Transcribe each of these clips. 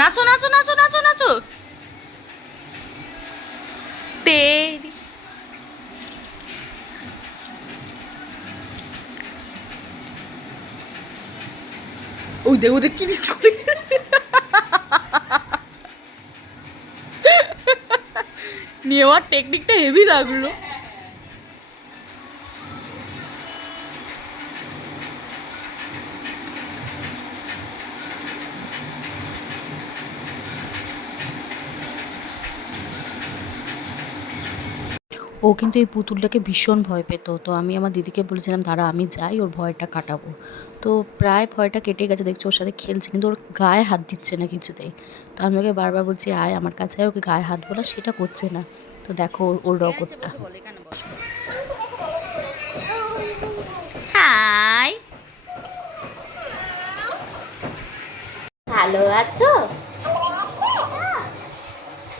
নাচো নাচো নাচো নাচো নাচো তেরি। ওই দেখ ওদের কি করে নেওয়ার টেকনিকটা হেভি লাগলো। ও কিন্তু এই পুতুলটাকে ভীষণ ভয় পেত। তো আমি আমার দিদিকে বলেছিলাম দাঁড়া আমি যাই ওর ভয়টা কাটাবো। তো প্রায় ভয়টা কেটে গেছে, দেখছি ওর সাথে খেলছে কিন্তু ওর গায়ে হাত দিচ্ছে না কিছুতেই। তো আমি ওকে বারবার বলছি আয় আমার কাছে আয়, ওকে গায়ে হাত বলা সেটা করছে না। তো দেখো ওর রকতটা। হাই, ভালো আছো?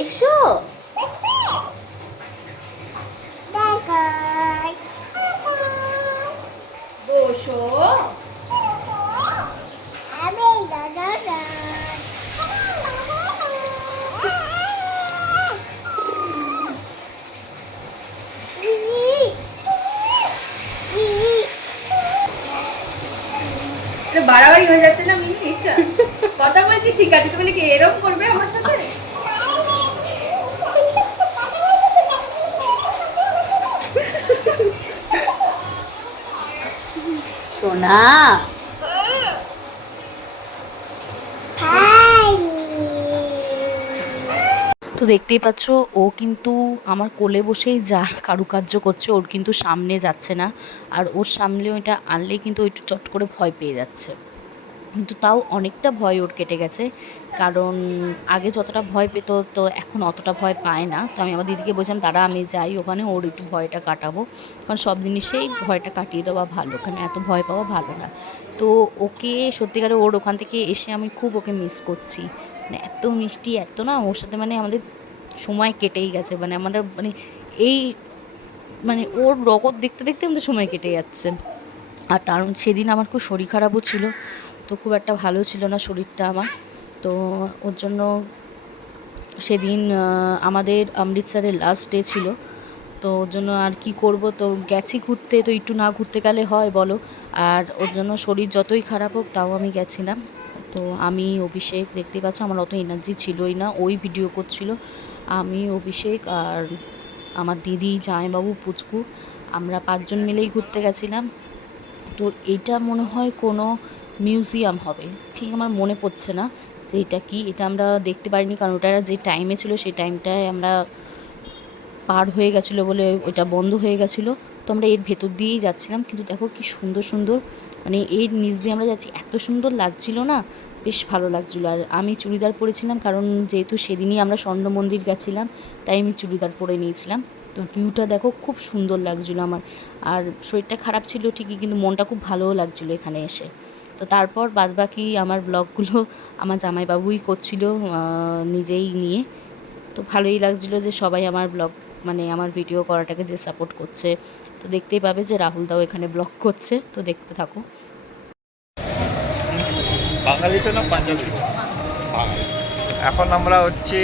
এসো। বসো। বাড়াবাড়ি হয়ে যাচ্ছে না মিমি? কথা বলছি ঠিক আছে, তুমি কি এরকম করবে আমার সাথে? সোনা, তো দেখতেই পাচ্ছ ও কিন্তু আমার কোলে বসেই যা কারুকার্য করছে, ওর কিন্তু সামনে যাচ্ছে না। আর ওর সামনে ওইটা আনলেই কিন্তু ওইটা চট করে ভয় পেয়ে যাচ্ছে। কিন্তু তাও অনেকটা ভয় ওর কেটে গেছে, কারণ আগে যতটা ভয় পেত তো এখন অতটা ভয় পায় না। তো আমি আমার দিদিকে বলছিলাম দাঁড়া আমি যাই ওখানে, ওর একটু ভয়টা কাটাবো, কারণ সব জিনিসেই ভয়টা কাটিয়ে দেওয়া ভালো, ওখানে এত ভয় পাওয়া ভালো না। তো ওকে সত্যিকারে ওর ওখান থেকে এসে আমি খুব ওকে মিস করছি। মানে এত মিষ্টি, এত না ওর সাথে মানে আমাদের সময় কেটেই গেছে, মানে আমাদের মানে এই মানে ওর রগত দেখতে দেখতে আমাদের সময় কেটে যাচ্ছে। আর তার সেদিন আমার খুব শরীর খারাপও ছিল, তো খুব একটা ভালো ছিল না শরীরটা আমার। তো ওর জন্য সেদিন আমাদের অমৃতসরের লাস্ট ডে ছিল। তো ওর জন্য আর কি করব, তো গেছি ঘুরতে, তো একটু না ঘুরতে গেলে হয় বলো। আর ওর জন্য শরীর যতই খারাপ হোক তাও আমি গেছিলাম। তো আমি অভিষেক, দেখতে পাচ্ছ আমার অত এনার্জি ছিলই না, ওই ভিডিও করছিল। আমি অভিষেক আর আমার দিদি জামাইবাবু পুচকু, আমরা 5 জন মিলেই ঘুরতে গেছিলাম। তো এইটা মনে হয় কোনো মিউজিয়াম হবে, ঠিক আমার মনে পড়ছে না যে এটা কি। এটা আমরা দেখতে পারিনি কারণ ওটা যে টাইমে ছিল সেই টাইমটায় আমরা পার হয়ে গেছিলো বলে ওইটা বন্ধ হয়ে গেছিলো। তো আমরা এর ভেতর দিয়েই যাচ্ছিলাম, কিন্তু দেখো কি সুন্দর সুন্দর, মানে এর নিচ দিয়ে আমরা যাচ্ছি, এত সুন্দর লাগছিল না, বেশ ভালো লাগছিলো। আর আমি চুড়িদার পরেছিলাম কারণ যেহেতু সেদিনই আমরা স্বর্ণ মন্দির গেছিলাম, তাই আমি চুড়িদার পরে নিয়েছিলাম। তো ভিউটা দেখো খুব সুন্দর লাগছিলো আমার। আর শরীরটা খারাপ ছিল ঠিকই, কিন্তু মনটা খুব ভালোও লাগছিলো এখানে এসে। তো তারপর বাদবাকি আমার ব্লগগুলো আমার জামাইবাবুই করছিল নিজেই নিয়ে। তো ভালোই লাগছিলো যে সবাই আমার ব্লগ মানে আমার ভিডিও করাটাকে যে সাপোর্ট করছে। তো দেখতেই পাবে যে রাহুল দাও এখানে ব্লগ করছে, তো দেখতে থাকো। বাঙালিতে না পাঞ্জাবি? এখন আমরা হচ্ছি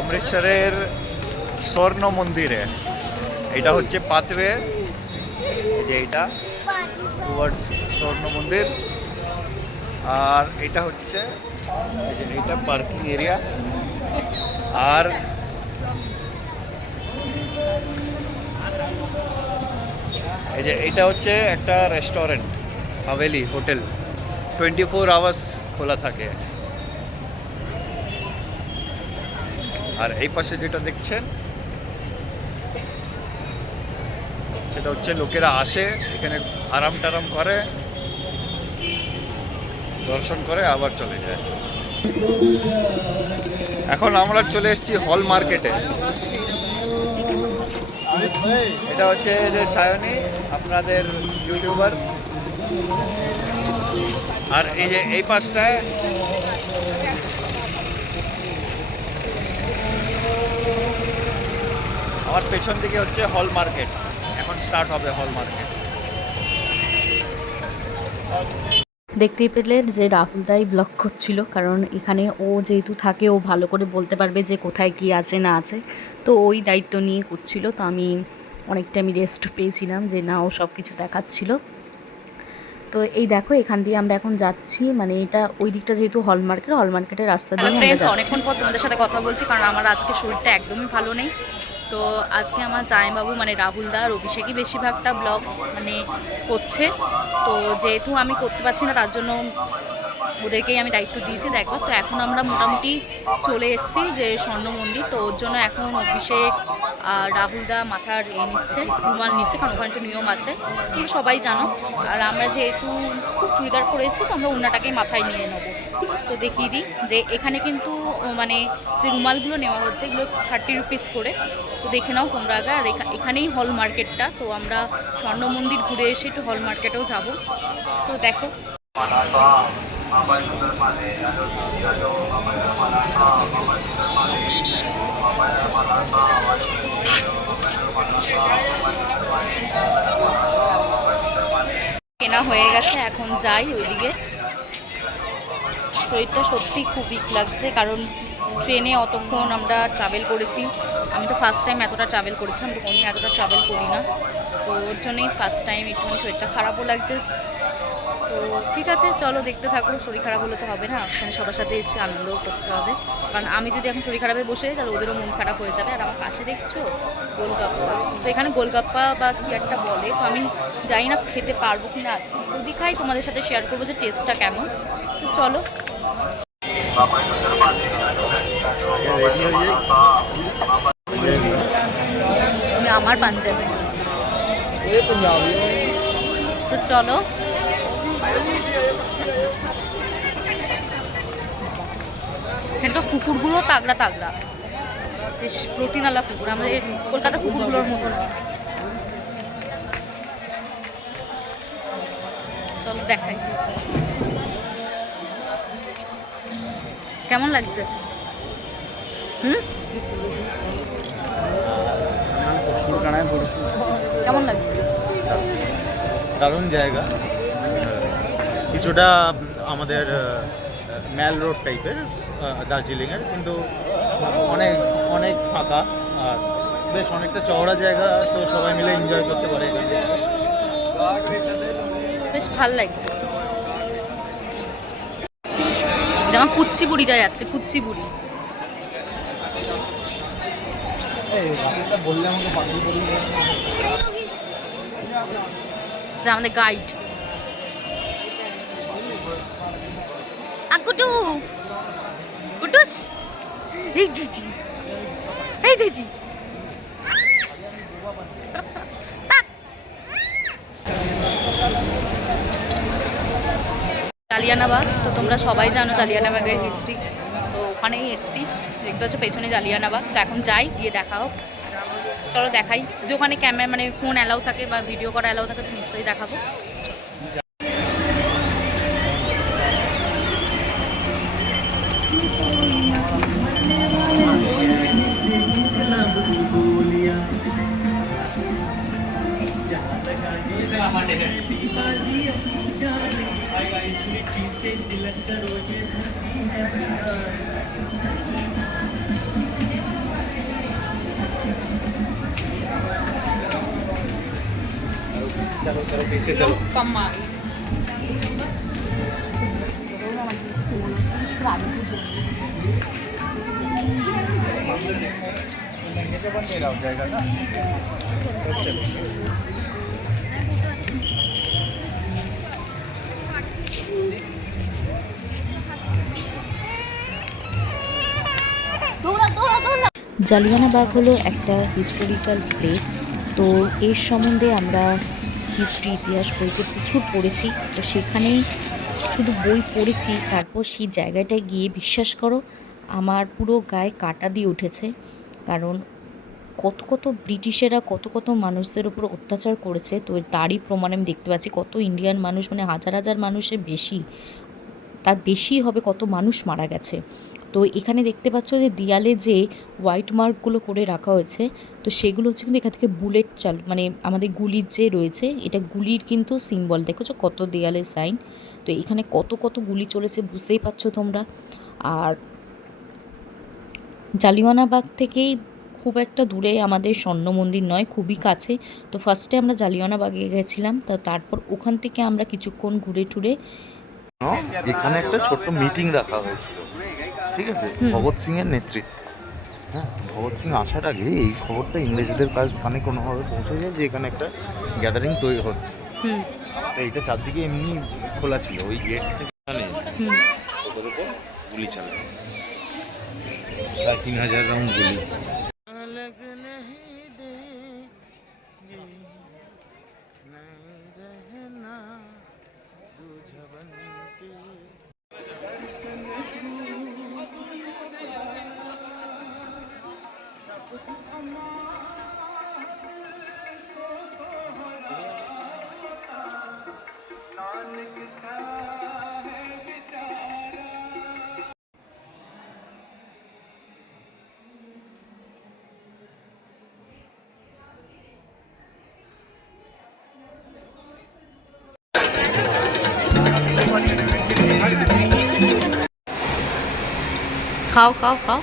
অমৃতসরের স্বর্ণ মন্দিরে। এটা হচ্ছে পাথওয়ে, যে এটা টুয়ার্ডস স্বর্ণ মন্দির। আর এটা হচ্ছে এই যে এইটা পার্কিং এরিয়া। আর এই যে এইটা হচ্ছে একটা রেস্টুরেন্ট, হাভেলি হোটেল, 24 আওয়ার্স খোলা থাকে। আর এই পাশে যেটা দেখছেন সেটা হচ্ছে লোকেরা আসে এখানে, আরাম টারাম করে, দর্শন করে আবার চলে যায়। এখন আমরা চলে এসেছি হল মার্কেটে। এটা হচ্ছে যে সায়নী, আপনাদের ইউটিউবার। আর এই যে এই পাশটায় আমার পেছন দিকে হচ্ছে হল মার্কেট। এখন স্টার্ট হবে হল মার্কেট। দেখতেই পেলেন যে রাহুল দাই ব্লগ করছিল, কারণ এখানে ও যেহেতু থাকে ও ভালো করে বলতে পারবে যে কোথায় কী আছে না আছে, তো ওই দায়িত্ব নিয়ে করছিল। তো অনেকটা আমি রেস্ট পেয়েছিলাম যে না, ও সব কিছু দেখাচ্ছিল। তো এই দেখো, এখান দিয়ে আমরা এখন যাচ্ছি, মানে এটা ওই দিকটা যেহেতু হলমার্কেটের রাস্তা দিয়ে আমরা যাচ্ছি। অনেকক্ষণ পর তোমাদের সাথে কথা বলছি, কারণ আমার আজকে শরীরটা একদমই ভালো নেই। তো আজকে আমার জামাইবাবু মানে রাহুল দা আর অভিষেকই বেশিরভাগটা ব্লগ মানে করছে। তো যেহেতু আমি করতে পারছি না, তার জন্য ওদেরকেই আমি দায়িত্ব দিয়েছি দেখবার। তো এখন আমরা মোটামুটি চলে এসেছি যে স্বর্ণ মন্দির। তো ওর জন্য এখন অভিষেক আর রাহুল দা মাথার নিচ্ছে, রুমাল নিচ্ছে, কারণ ওখানে একটা নিয়ম আছে, তোমরা সবাই জানো। আর আমরা যেহেতু চুড়িদার পরে এসেছি, তো আমরা ওনাটাকেই মাথায় নিয়ে নেবো। তো দেখিয়ে দিই যে এখানে কিন্তু মানে যে রুমালগুলো নেওয়া হচ্ছে, এগুলো 30 রুপিস করে। তো দেখে নাও তোমরা আগে। আর এখানেই হল মার্কেটটা, তো আমরা স্বর্ণ মন্দির ঘুরে এসে একটু হল মার্কেটেও যাব। তো দেখো, কেনা হয়ে গেছে, এখন যাই ওইদিকে। শরীরটা সত্যি খুব উইক লাগছে, কারণ ট্রেনে অতক্ষণ আমরা ট্রাভেল করেছি। আমি তো ফার্স্ট টাইম এতটা ট্রাভেল করেছিলাম, তো কোনোদিন এতটা ট্রাভেল করি না। তো ওর জন্যই ফার্স্ট টাইম একটু শরীরটা খারাপও লাগছে। তো ঠিক আছে, চলো দেখতে থাকো। শরীর খারাপ হলে তো হবে না, ওখানে সবার সাথে এসে আনন্দও করতে হবে। কারণ আমি যদি এখন শরীর খারাপে বসে যাই, তাহলে ওদেরও মন খারাপ হয়ে যাবে। আর আমার পাশে দেখছো গোলগাপ্পা, তো এখানে গোলগাপ্পা বা কি একটা বলে, তো আমি জানি না খেতে পারবো কি না। যদি খাই তোমাদের সাথে শেয়ার করবো যে টেস্টটা কেমন। তো চলো। আমার পাঞ্জাবি, তো চলো। এখানকার কুকুরগুলো তাগড়া তাগড়া, বেশ প্রোটিনওয়ালা কুকুর, আমাদের কলকাতা কুকুরগুলোর মতো না। চলো দেখাই কেমন লাগছে। কেমন লাগছে? দারুণ জায়গা, কিছুটা আমাদের ম্যাল রোড টাইপের দার্জিলিংয়ের, কিন্তু অনেক অনেক ফাঁকা আর বেশ অনেকটা চওড়া জায়গা, তো সবাই মিলে এনজয় করতে পারে এখানে। বেশ ভাল লাগছে। যেমন কুচ্চি বুড়িটা যাচ্ছে, কুচ্চি বুড়ি। যে আমাদের গাইড আকুটু কুটুস, এই দিদি, এই দিদি। জালিয়ানাবাগ, তো তোমরা সবাই জানো জালিয়ানাবাগের হিস্ট্রি। তো ওখানেই এসছি, দেখতে পাচ্ছ পেছনে জালিয়ানাবাগ। তো এখন যাই, গিয়ে দেখা হোক। চলো দেখাই, যদি ওখানে ক্যামেরা মানে ফোন অ্যালাউ থাকে বা ভিডিও করা অ্যালাউ থাকে, তো নিশ্চয়ই দেখাবো। চলো চলো পিছিয়ে চলো। জায়গাটা জালিয়ানাবাগ হলো একটা হিস্টোরিক্যাল প্লেস। তো এর সম্বন্ধে আমরা হিস্ট্রি, ইতিহাস বইতে প্রচুর পড়েছি। তো সেখানেই শুধু বই পড়েছি, তারপর সেই জায়গাটায় গিয়ে বিশ্বাস করো আমার পুরো গায়ে কাঁটা দিয়ে উঠেছে। কারণ কত কত ব্রিটিশেরা কত কত মানুষদের উপর অত্যাচার করেছে, তো তারই প্রমাণ আমি দেখতে পাচ্ছি। কত ইন্ডিয়ান মানুষ, মানে হাজার হাজার মানুষের বেশি, তার বেশি হবে, কত মানুষ মারা গেছে। তো এখানে দেখতে পাচ্ছ যে দেয়ালে যে হোয়াইট মার্কগুলো করে রাখা হয়েছে, তো সেগুলো হচ্ছে কিন্তু এখান থেকে বুলেট মানে আমাদের গুলির যে রয়েছে, এটা গুলির কিন্তু সিম্বল, দেখেছো কত দেয়ালে সাইন। তো এখানে কত কত গুলি চলেছে বুঝতেই পারছো তোমরা। আর জালিয়ানওয়ালাবাগ থেকেই খুব একটা দূরে আমাদের স্বর্ণ মন্দির নয়, খুবই কাছে। তো ফার্স্টে আমরা জালিয়ানওয়ালাবাগে গেছিলাম, তো তারপর ওখান থেকে আমরা কিছুক্ষণ ঘুরে টুরে এখানে একটা ছোট্ট মিটিং রাখা হয়েছিল, ঠিক আছে, ভগৎ সিং এর নেতৃত্বে। হ্যাঁ, ভগৎ সিং আসার আগে এই খবরটা ইংরেজদের কানে কোনোভাবে পৌঁছে যায় যে এখানে একটা গ্যাদারিং তৈরি হচ্ছে। তো এইটা চারদিকে এমনি খোলা ছিল, ওই গেট থেকে ওদের উপর গুলি চালায়, প্রায় 3000 রাউন্ড গুলি। খাও খাও খাও।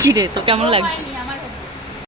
কি রে, তো কেমন লাগছে?